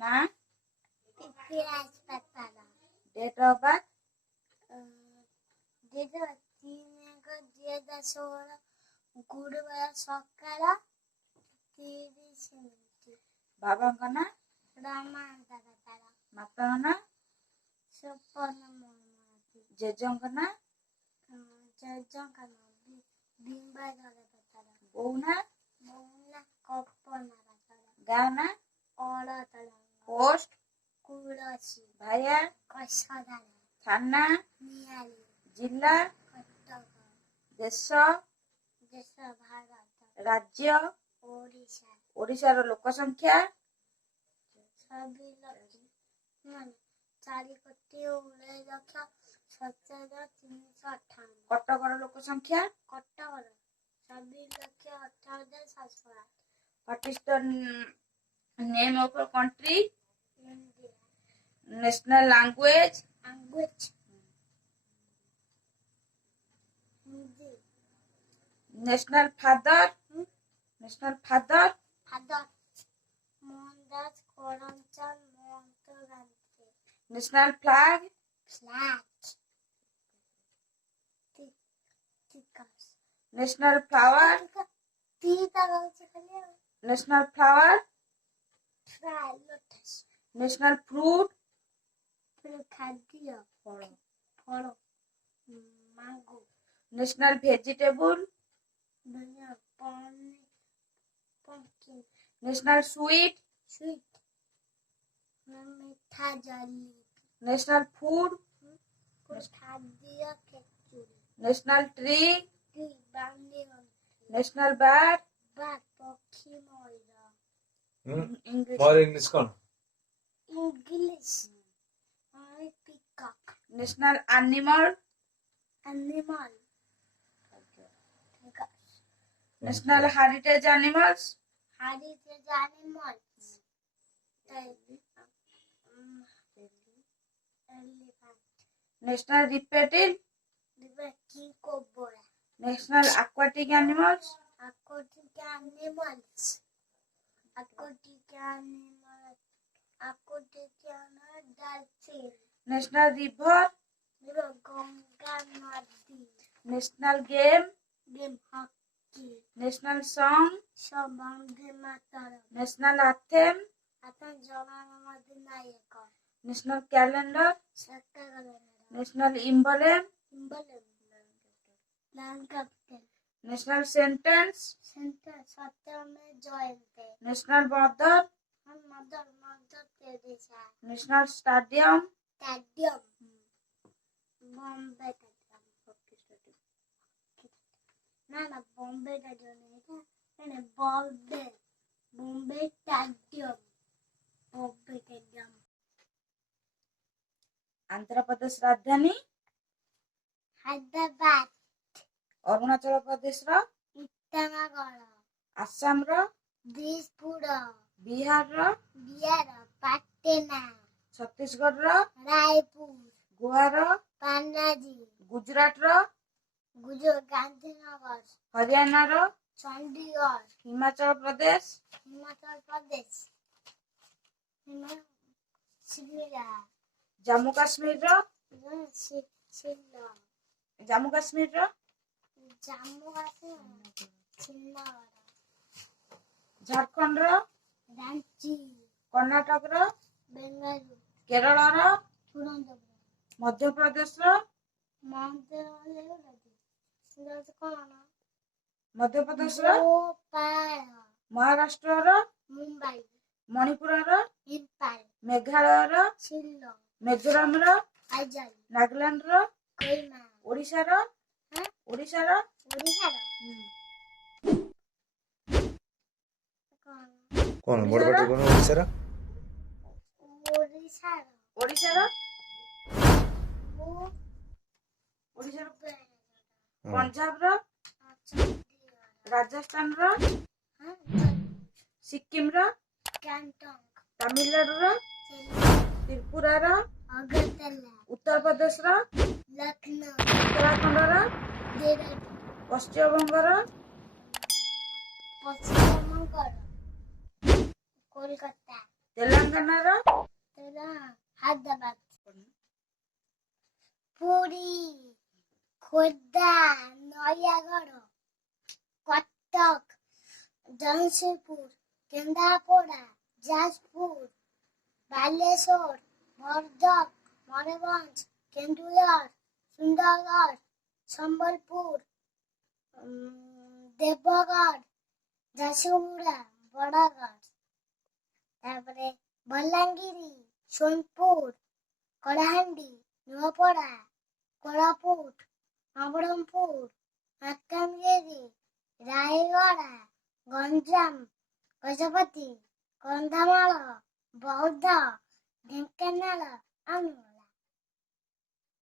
ना अस्पताल date of birth गुरुवार सकाल 30 मिनिट बाबा ना रामानंद माता ना सपन महामती जेजों ना जजका बिंबा बो ना मौना कपना गाँव ना पोस्ट कुलसी भाया कसदा थाना नियाली जिला कटक देश देश भारत राज्य ओडिशा ओडिशार लोक संख्या 4,19,17,358 कटकर लोक संख्या Cuttack 26,18,708 what is the name of a country India national language language Hindi national father father Mohandas Karamchand Mahant Gandhi national flag flag टिकस नेशनल फ्लावर तीता गाउछ खाली national flower try lotus national fruit खाद्य फल मैंगो नेशनल वेजिटेबल धनिया पंकिन नेशनल स्वीट स्वीट मीठा जली national food खाद्य खिचड़ी national tree बांधे नेशनल बर्ड बात पक्षी मोइरा more English कौन English peacock national animal animal national heritage animals heritage animals elephant national reptile की cobra national aquatic animals aquatic animals dolphin national river Ganga नदी national game game hockey national song Vande Mataram national anthem आता जनगण नायक national calendar सरकार national emblem land capital national sentence centre Satyameva Jayate national mother Mother Teresa national stadium stadium Bombay ना Bombay Bombay stadium Andhra Pradesh राजधानी हैदराबाद अरुणाचल प्रदेश इटानगर आसाम दिसपुर बिहार पटना छत्तीसगढ़ रायपुर गोवा पणजी गुजरात गांधीनगर हरियाणा चंडीगढ़ हिमाचल प्रदेश शिमला जम्मू काश्मीर शिमला जम्मू काश्मीर श्रीनगर झारखंड रांची कर्नाटक बेंगलुरु केरल तिरुवनंतपुरम मध्य प्रदेश मध्य प्रदेश भोपाल महाराष्ट्र मुंबई मणिपुर इम्फाल मेघालय शिलोंग मिजोरम आइजल नागालैंड कोहिमा ओडिशा ओडिशा कौन बड़ बड़ कौन ओडिशा रा ओडिशा ओडिशा पंजाब राजस्थान सिक्किम गैंगटॉक तमिलनाडु त्रिपुरा अगरतला उत्तर प्रदेश लखनऊ उत्तराखंड देहरादून पश्चिम बंग पश्चिम बंगाल कोलकाता ତେଲେଙ୍ଗାନାର ହାଇଦ୍ରାବାଦ, ପୁରୀ, ଖୋର୍ଦ୍ଧା, ନୟାଗଡ଼, କଟକ, ଜଗତସିଂହପୁର, କେନ୍ଦ୍ରାପଡ଼ା, ଯାଜପୁର, ବାଲେଶ୍ୱର, ଭଦ୍ରକ, ମୟୂରଭଞ୍ଜ, କେନ୍ଦୁଝର, ସୁନ୍ଦରଗଡ଼, ସମ୍ବଲପୁର, ଦେବଗଡ଼, ଝାରସୁଗୁଡ଼ା, ବଡ଼ଗଡ଼, ତାପରେ ବଲାଙ୍ଗୀର, ସୋନପୁର, କଳାହାଣ୍ଡି, ନୂଆପଡ଼ା, କୋରାପୁଟ, ନବରଙ୍ଗପୁର, ମାଲକାନଗିରି, ରାୟଗଡ଼ା, ଗଞ୍ଜାମ, ଗଜପତି, କନ୍ଧମାଳ, ବୌଦ୍ଧ, ଢେଙ୍କାନାଳ, ଅନୁଗୁଳ।